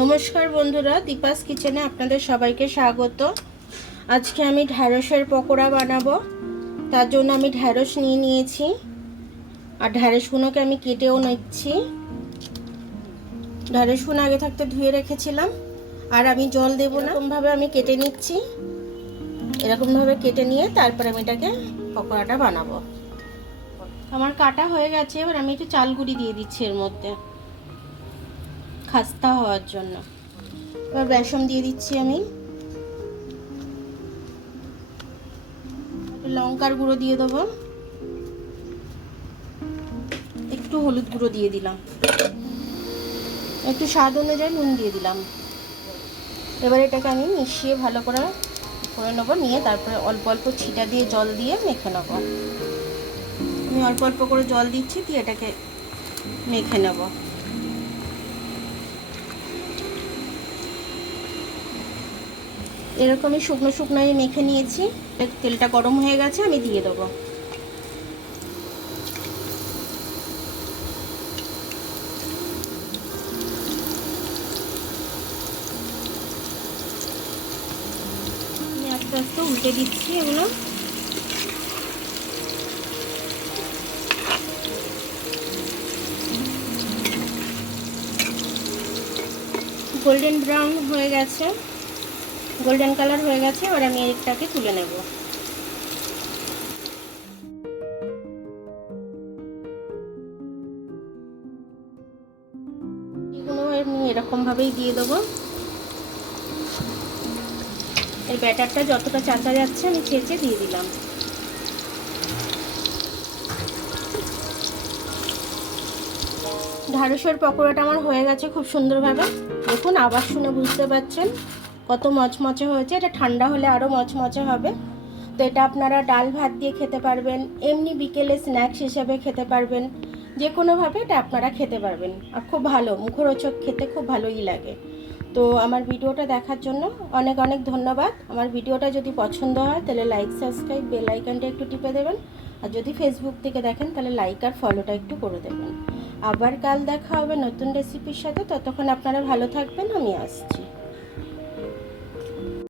নমস্কার বন্ধুরা, দীপাস কিচেনে আপনাদের সবাইকে স্বাগত। আজকে আমি ঢ্যাঁড়সের পকোড়া বানাবো। তার জন্য আমি ঢ্যাঁড়স নিয়ে নিয়েছি, আর ঢ্যাঁড়সগুলোকে আমি কেটেও নিচ্ছি। ঢ্যাঁড়সগুলো আগে থাকতে ধুয়ে রেখেছিলাম, আর আমি জল দেবো না, এরকমভাবে আমি কেটে নিচ্ছি। এরকমভাবে কেটে নিয়ে তারপরে আমি এটাকে পকোড়াটা বানাবো। আমার কাটা হয়ে গেছে, এবার আমি একটু চাল গুঁড়ি দিয়ে দিচ্ছি এর মধ্যে খাস্তা হওয়ার জন্য। এবার বেসন দিয়ে দিচ্ছি আমি, লঙ্কার গুঁড়ো দিয়ে দেবো, একটু হলুদ গুঁড়ো দিয়ে দিলাম, একটু স্বাদ অনুযায়ী নুন দিয়ে দিলাম। এবার এটাকে আমি মিশিয়ে ভালো করে নেবো, নিয়ে তারপরে অল্প অল্প ছিটা দিয়ে জল দিয়ে মেখে নেবো। আমি অল্প অল্প করে জল দিচ্ছি, দিয়ে এটাকে মেখে নেবো। এরকমই শুকনো শুকনো আমি মেখে নিয়েছি। তেলটা গরম হয়ে গেছে, আমি দিয়ে দেবো। আমি আস্তে আস্তে উল্টে দিচ্ছি এগুলো। গোল্ডেন ব্রাউন হয়ে গেছে, গোল্ডেন কালার হয়ে গেছে। এবার আমি এটাকে তুলে নেব। এগুলো আমি এরকমভাবেই দিয়ে দেবো। এই ব্যাটারটা যতটা চাচা যাচ্ছে আমি ছেঁচে দিয়ে দিলাম। ঢ্যাঁড়সের পকোড়াটা আমার হয়ে গেছে খুব সুন্দরভাবে। দেখুন, আবার শুনে বুঝতে পারছেন কত মচমচে হয়েছে। এটা ঠান্ডা হলে আরও মচমচে হবে। তো এটা আপনারা ডাল ভাত দিয়ে খেতে পারবেন, এমনি বিকেলে স্ন্যাক্স হিসেবে খেতে পারবেন, যে কোনোভাবে এটা আপনারা খেতে পারবেন। আর খুব ভালো, মুখরোচক, খেতে খুব ভালোই লাগে। তো আমার ভিডিওটা দেখার জন্য অনেক অনেক ধন্যবাদ। আমার ভিডিওটা যদি পছন্দ হয় তাহলে লাইক, সাবস্ক্রাইব, বেল আইকনটা একটু টিপে দেবেন। আর যদি ফেসবুক থেকে দেখেন তাহলে লাইক আর ফলোটা একটু করে দেবেন। আবার কাল দেখা হবে নতুন রেসিপির সাথে। ততক্ষণ আপনারা ভালো থাকবেন, আমি আসছি।